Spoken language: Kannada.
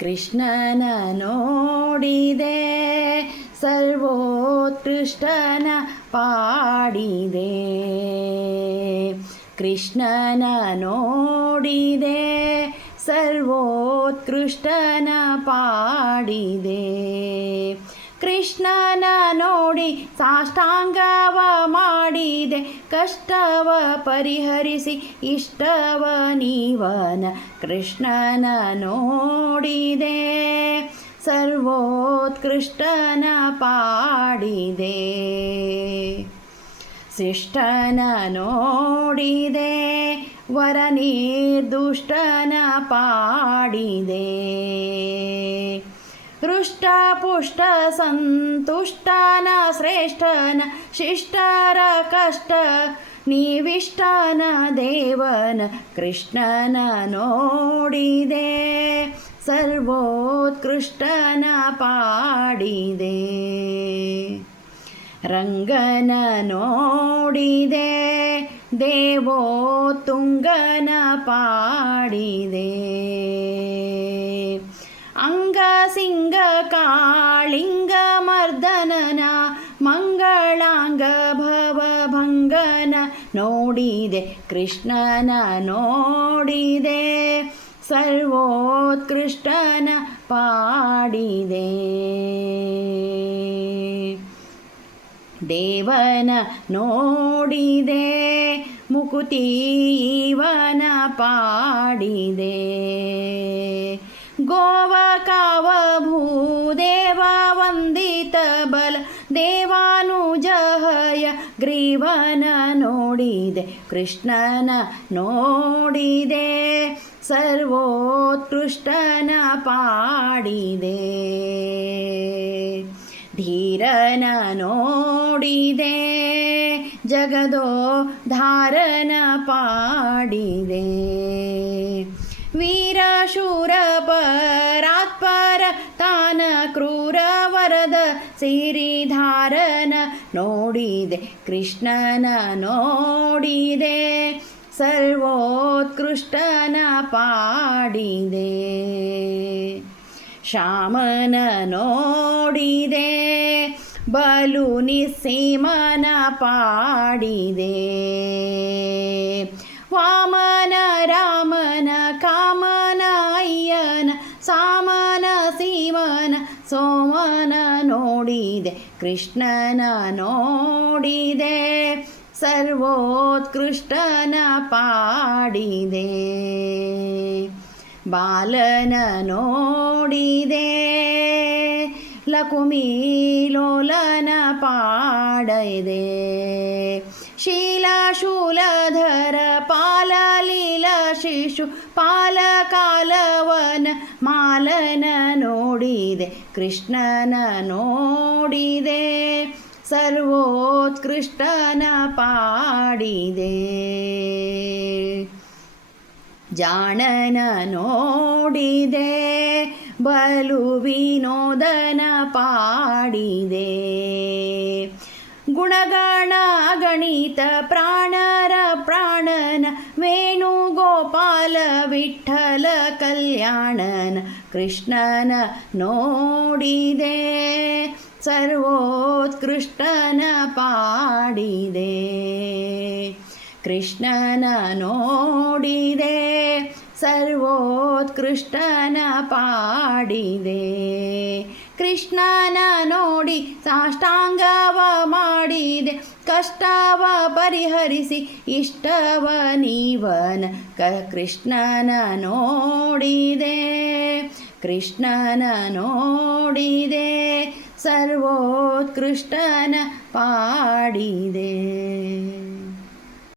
ಕೃಷ್ಣನ ನೋಡಿದೆ ಸರ್ವೋತ್ಕೃಷ್ಟನ ಪಾಡಿದೆ. ಕೃಷ್ಣನ ನೋಡಿದೆ ಸರ್ವೋತ್ಕೃಷ್ಟನ ಪಾಡಿದೆ. ಕೃಷ್ಣನ ನೋಡಿ ಸಾಷ್ಟಾಂಗವ ಮಾಡಿದೆ, ಕಷ್ಟವ ಪರಿಹರಿಸಿ ಇಷ್ಟವ ನೀವನ. ಕೃಷ್ಣನ ನೋಡಿದೆ ಸರ್ವೋತ್ಕೃಷ್ಟನ ಪಾಡಿದೆ. ಶಿಷ್ಟನ ನೋಡಿದೆ ವರನಿರ್ದುಷ್ಟನ ಪಾಡಿದೆ. ಹೃಷ್ಟ ಪುಷ್ಟ ಸಂತುಷ್ಟನ ಶ್ರೇಷ್ಠನ ಶಿಷ್ಟರ ಕಷ್ಟ ನೀವಿಷ್ಟನ ದೇವನ. ಕೃಷ್ಣನ ನೋಡಿದೆ ಸರ್ವೋತ್ಕೃಷ್ಟನ ಪಾಡಿದೆ. ರಂಗನ ನೋಡಿದೆ ದೇವೋತ್ತುಂಗನ ಪಾಡಿದೆ. ಅಂಗ ಸಿಂಗ ಕಾಳಿಂಗ ಮರ್ದನನ ಮಂಗಳಾಂಗ ಭವಭಂಗನ ನೋಡಿದೆ. ಕೃಷ್ಣನ ನೋಡಿದೆ ಸರ್ವೋತ್ಕೃಷ್ಟನ ಪಾಡಿದೆ. ದೇವನ ನೋಡಿದೆ ಮುಕುತೀವನ ಪಾಡಿದೆ. ಗೋವ ಕಾವ ಭೂದೇವ ವಂದಿತ ಬಲ ದೇವಾನುಜಹಯ ಗ್ರೀವನ ನೋಡಿದೆ. ಕೃಷ್ಣನ ನೋಡಿದೆ ಸರ್ವೋತ್ಕೃಷ್ಟನ ಪಾಡಿದೆ. ಧೀರನ ನೋಡಿದೆ ಜಗದೋದ್ಧಾರನ ಪಾಡಿದೆ. ವೀರಶೂರ ಪರಾತ್ಪರ ತಾನ ಕ್ರೂರ ವರದ ಸಿರಿಧಾರನ ನೋಡಿದೆ. ಕೃಷ್ಣನ ನೋಡಿದೆ ಸರ್ವೋತ್ಕೃಷ್ಟನ ಪಾಡಿದೆ. ಶ್ಯಾಮನ ನೋಡಿದೆ ಬಲು ನಿಸ್ಸೀಮನ ಪಾಡಿದೆ. ವಾಮನ ರಾಮನ ಕಾಮನ ಅಯ್ಯನ ಸಾಮನ ಸೀಮನ ಸೋಮನ ನೋಡಿದೆ. ಕೃಷ್ಣನ ನೋಡಿದೆ ಸರ್ವೋತ್ಕೃಷ್ಟನ ಪಾಡಿದೆ. ಬಾಲನ ನೋಡಿದೆ ಲಕುಮಿಲೋಲನ ಪಾಡಿದೆ. ಶೀಲಶೂಲಧರ ಪಾಲ ಲೀಲ ಶಿಶು ಪಾಲ ಕಾಲವನ ಮಾಲನ ನೋಡಿದೆ. ಕೃಷ್ಣನ ನೋಡಿದೆ ಸರ್ವೋತ್ಕೃಷ್ಟನ ಪಾಡಿದೆ. ಜಾಣನ ನೋಡಿದೆ ಬಲು ವಿನೋದನ ಪಾಡಿದೆ. ಗುಣಗಣ ಗಣಿತ ಪ್ರಾಣರ ಪ್ರಾಣನ ವೇಣುಗೋಪಾಲ ವಿಠ್ಠಲ ಕಲ್ಯಾಣನ. ಕೃಷ್ಣನ ನೋಡಿದೆ ಸರ್ವೋತ್ಕೃಷ್ಟನ ಪಾಡಿದೆ. ಕೃಷ್ಣನ ನೋಡಿದೆ ಸರ್ವೋತ್ಕೃಷ್ಟನ ಪಾಡಿದೆ. ಕೃಷ್ಣನ ನೋಡಿ ಸಾಷ್ಟಾಂಗವ ಮಾಡಿದೆ, ಕಷ್ಟವ ಪರಿಹರಿಸಿ ಇಷ್ಟವ ನೀವನ. ಕೃಷ್ಣನ ನೋಡಿದೆ ಕೃಷ್ಣನ ನೋಡಿದೆ ಸರ್ವೋತ್ಕೃಷ್ಟನ ಪಾಡಿದೆ.